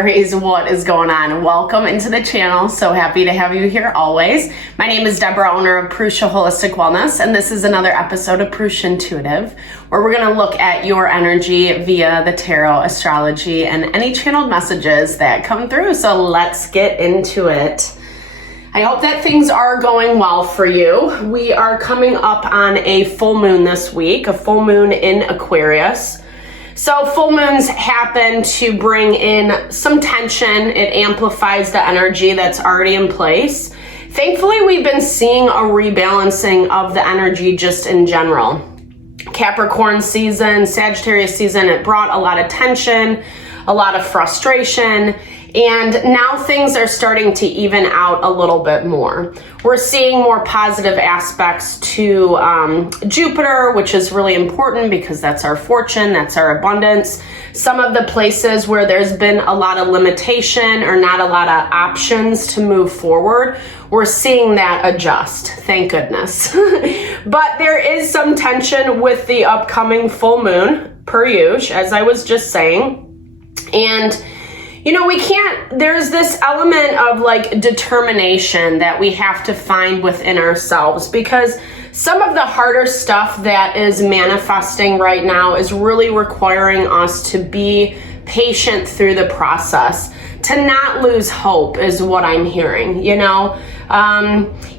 Aries, what is going on? Welcome into the channel. So happy to have you here always. My name is Deborah, owner of Purusha Holistic Wellness, and this is another episode of Purusha Intuitive, where we're going to look at your energy via the tarot, astrology, and any channeled messages that come through. So let's get into it. I hope that things are going well for you. We are coming up on a full moon this week, a full moon in Aquarius. So full moons happen to bring in some tension. It amplifies the energy that's already in place. Thankfully, we've been seeing a rebalancing of the energy just in general. Capricorn season, Sagittarius season, it brought a lot of tension, a lot of frustration, and now things are starting to even out a little bit more. We're seeing more positive aspects to Jupiter, which is really important because that's our fortune, that's our abundance. Some of the places where there's been a lot of limitation or not a lot of options to move forward, we're seeing that adjust, thank goodness. But there is some tension with the upcoming full moon, Purusha, as I was just saying. And you know, there's this element of like determination that we have to find within ourselves, because some of the harder stuff that is manifesting right now is really requiring us to be patient through the process, to not lose hope is what I'm hearing, you know?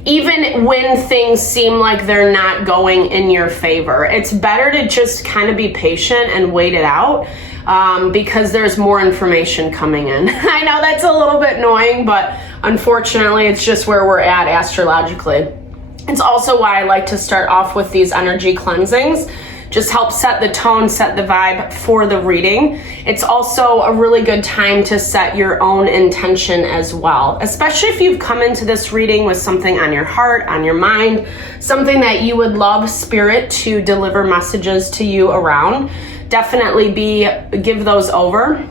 Even when things seem like they're not going in your favor, it's better to just kind of be patient and wait it out. Because there's more information coming in. I know that's a little bit annoying, but unfortunately it's just where we're at astrologically. It's also why I like to start off with these energy cleansings. Just help set the tone, set the vibe for the reading. It's also a really good time to set your own intention as well, especially if you've come into this reading with something on your heart, on your mind, something that you would love Spirit to deliver messages to you around. Definitely give those over,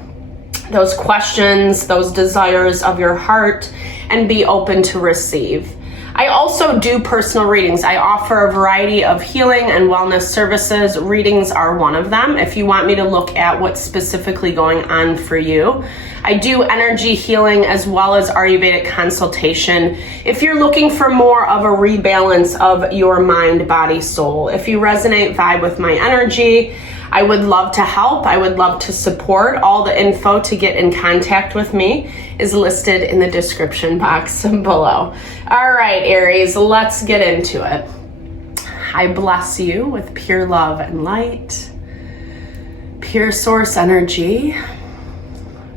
those questions, those desires of your heart, and be open to receive. I also do personal readings. I offer a variety of healing and wellness services. Readings are one of them. If you want me to look at what's specifically going on for you, I do energy healing as well as Ayurvedic consultation. If you're looking for more of a rebalance of your mind, body, soul, if you resonate, vibe with my energy, I would love to help. I would love to support. All the info to get in contact with me is listed in the description box below. All right, Aries, let's get into it. I bless you with pure love and light, pure source energy,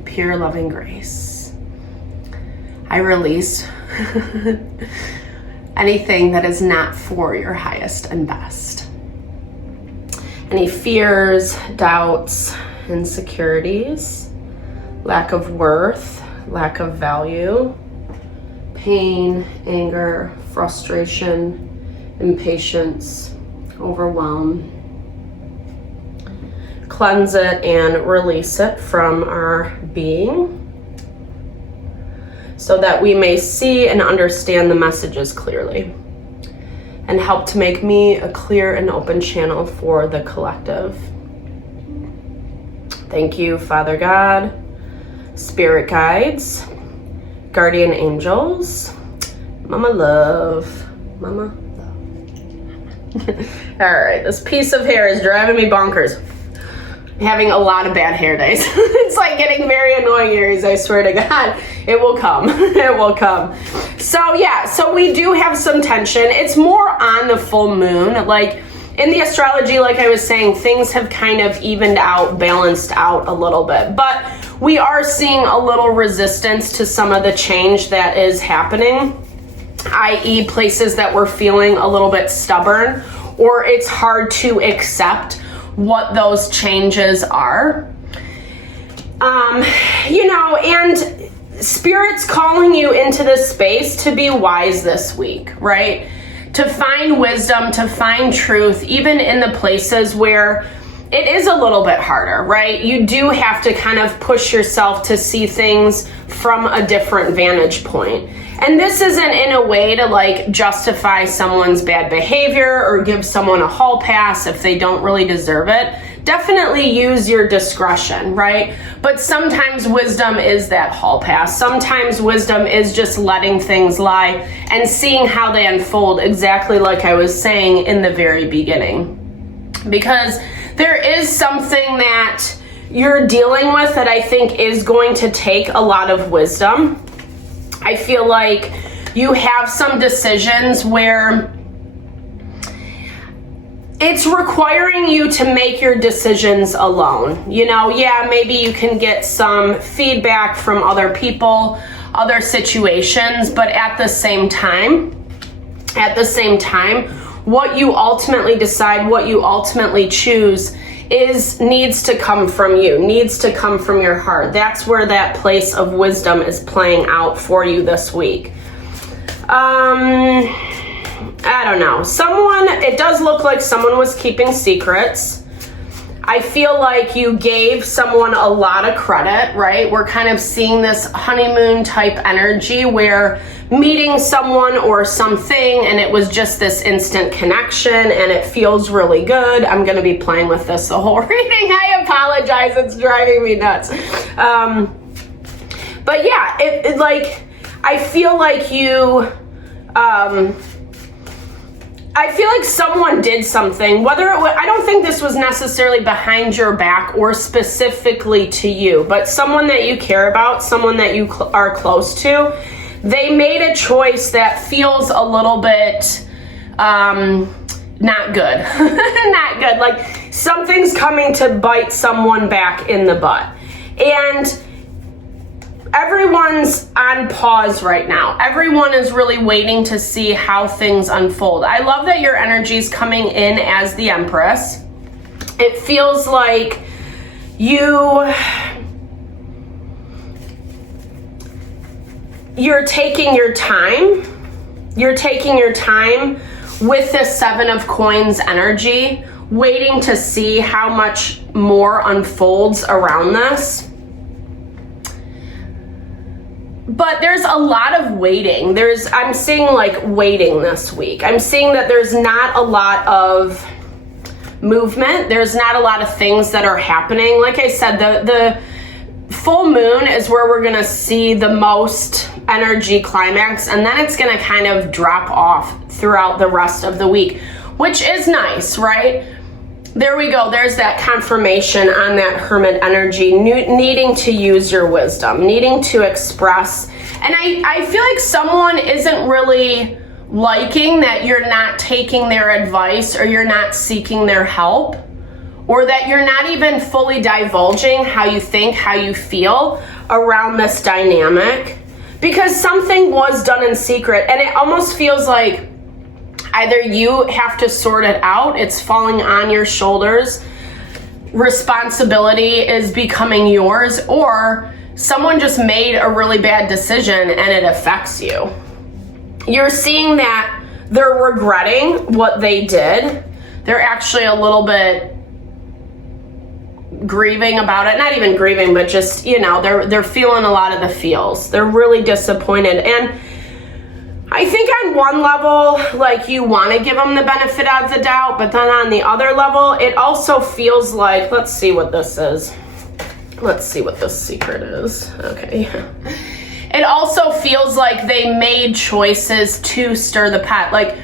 pure loving grace. I release anything that is not for your highest and best. Any fears, doubts, insecurities, lack of worth, lack of value, pain, anger, frustration, impatience, overwhelm. Cleanse it and release it from our being so that we may see and understand the messages clearly, and help to make me a clear and open channel for the collective. Thank you, Father God, Spirit guides, guardian angels, Mama Love. All right, this piece of hair is driving me bonkers. I'm having a lot of bad hair days. It's like getting very annoying, Aries, I swear to God. It will come, it will come. So yeah, so we do have some tension. It's more on the full moon. Like in the astrology, like I was saying, things have kind of evened out, balanced out a little bit. But we are seeing a little resistance to some of the change that is happening, i.e. places that we're feeling a little bit stubborn, or it's hard to accept what those changes are. You know, and Spirit's calling you into this space to be wise this week, right? To find wisdom, to find truth, even in the places where it is a little bit harder, right? You do have to kind of push yourself to see things from a different vantage point. And this isn't in a way to like justify someone's bad behavior or give someone a hall pass if they don't really deserve it. definitely use your discretion, right? But sometimes wisdom is that hall pass. Sometimes wisdom is just letting things lie and seeing how they unfold, exactly like I was saying in the very beginning. Because there is something that you're dealing with that I think is going to take a lot of wisdom. I feel like you have some decisions where it's requiring you to make your decisions alone. You know, yeah, maybe you can get some feedback from other people, other situations, but at the same time, what you ultimately decide, what you ultimately choose needs to come from you, needs to come from your heart. That's where that place of wisdom is playing out for you this week. I don't know. It does look like someone was keeping secrets. I feel like you gave someone a lot of credit, right? We're kind of seeing this honeymoon type energy where meeting someone or something and it was just this instant connection and it feels really good. I'm going to be playing with this the whole reading. I apologize. It's driving me nuts. But yeah, I feel like I feel like someone did something, I don't think this was necessarily behind your back or specifically to you, but someone that you care about, someone that you are close to, they made a choice that feels a little bit not good. Not good. Like something's coming to bite someone back in the butt. And everyone's on pause right now. Everyone is really waiting to see how things unfold. I love that your energy is coming in as the Empress. It feels like you're taking your time. You're taking your time with the Seven of Coins energy, waiting to see how much more unfolds around this. But there's a lot of waiting. I'm seeing like waiting this week. I'm seeing that there's not a lot of movement. There's not a lot of things that are happening. Like I said, the full moon is where we're going to see the most energy climax, and then it's going to kind of drop off throughout the rest of the week, which is nice, right? There we go. There's that confirmation on that Hermit energy, needing to use your wisdom, needing to express. And I feel like someone isn't really liking that you're not taking their advice or you're not seeking their help, or that you're not even fully divulging how you think, how you feel around this dynamic, because something was done in secret. And it almost feels like either you have to sort it out, it's falling on your shoulders, responsibility is becoming yours, or someone just made a really bad decision and it affects you. You're seeing that they're regretting what they did. They're actually a little bit grieving about it. Not even grieving, but just, they're feeling a lot of the feels. They're really disappointed. And I think on one level, like, you want to give them the benefit of the doubt, but then on the other level, it also feels like, let's see what this is. Let's see what this secret is. Okay. It also feels like they made choices to stir the pot. Like,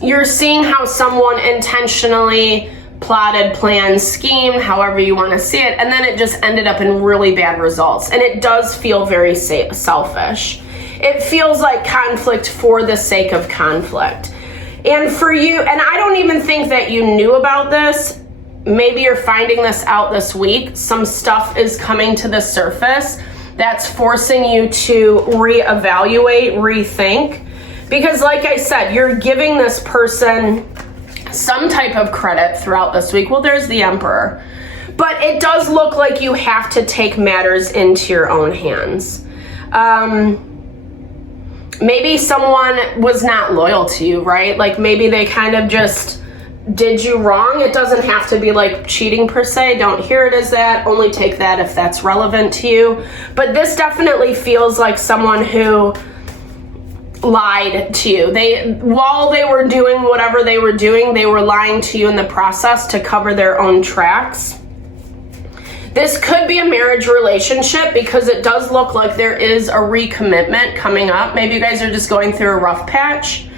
you're seeing how someone intentionally plotted, planned, schemed, however you want to see it, and then it just ended up in really bad results. And it does feel very selfish. It feels like conflict for the sake of conflict. And for you, and I don't even think that you knew about this. Maybe you're finding this out this week. Some stuff is coming to the surface that's forcing you to reevaluate, rethink. Because like I said, you're giving this person some type of credit throughout this week. Well, there's the Emperor. But it does look like you have to take matters into your own hands. Maybe someone was not loyal to you, right? Like, maybe they kind of just did you wrong. It doesn't have to be like cheating per se. Don't hear it as that. Only take that if that's relevant to you. But this definitely feels like someone who lied to you. While they were doing whatever they were doing, they were lying to you in the process to cover their own tracks. This could be a marriage relationship because it does look like there is a recommitment coming up. Maybe you guys are just going through a rough patch.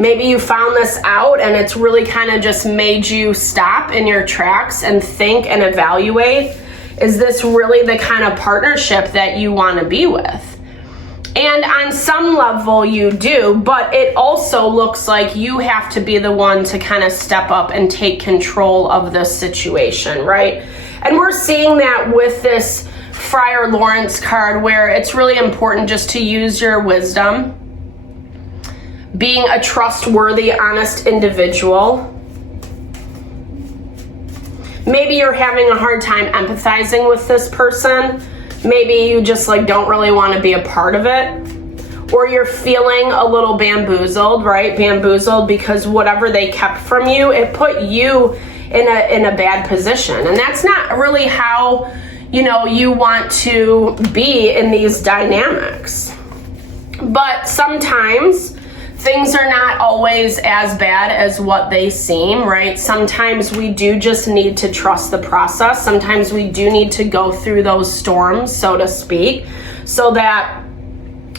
Maybe you found this out and it's really kind of just made you stop in your tracks and think and evaluate, is this really the kind of partnership that you want to be with? And on some level you do, but it also looks like you have to be the one to kind of step up and take control of this situation, right? And we're seeing that with this Friar Lawrence card, where it's really important just to use your wisdom, being a trustworthy, honest individual. Maybe you're having a hard time empathizing with this person. Maybe you just like don't really want to be a part of it, or you're feeling a little bamboozled, right? Bamboozled because whatever they kept from you, it put you in a bad position. And that's not really how, you know, you want to be in these dynamics. But sometimes things are not always as bad as what they seem, right? Sometimes we do just need to trust the process. Sometimes we do need to go through those storms, so to speak, so that,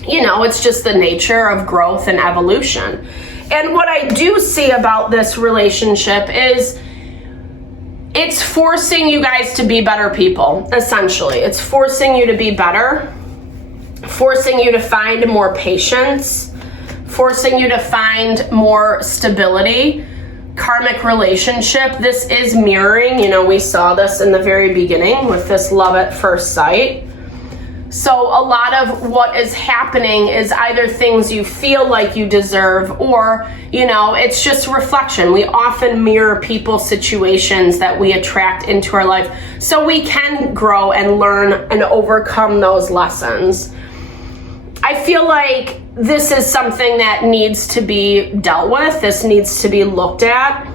you know, it's just the nature of growth and evolution. And what I do see about this relationship is it's forcing you guys to be better people, essentially. It's forcing you to be better, forcing you to find more patience, forcing you to find more stability. Karmic relationship, this is mirroring, you know, we saw this in the very beginning with this love at first sight. So a lot of what is happening is either things you feel like you deserve, or, you know, it's just reflection. We often mirror people's situations that we attract into our life so we can grow and learn and overcome those lessons. I feel like this is something that needs to be dealt with. This needs to be looked at.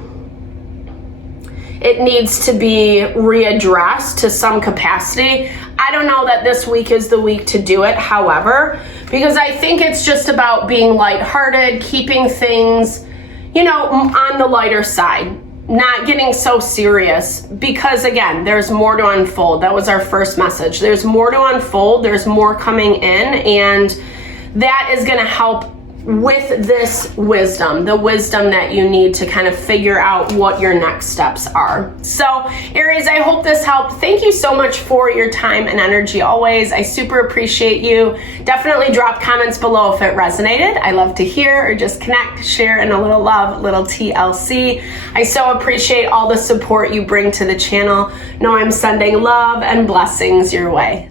It needs to be readdressed to some capacity. I don't know that this week is the week to do it, however, because I think it's just about being lighthearted, keeping things, you know, on the lighter side, not getting so serious, because again, there's more to unfold. That was our first message. There's more to unfold. There's more coming in, and that is going to help with this wisdom, the wisdom that you need to kind of figure out what your next steps are. So Aries, I hope this helped. Thank you so much for your time and energy always. I super appreciate you. Definitely drop comments below if it resonated. I love to hear, or just connect, share, and a little love, little TLC. I so appreciate all the support you bring to the channel. Know I'm sending love and blessings your way.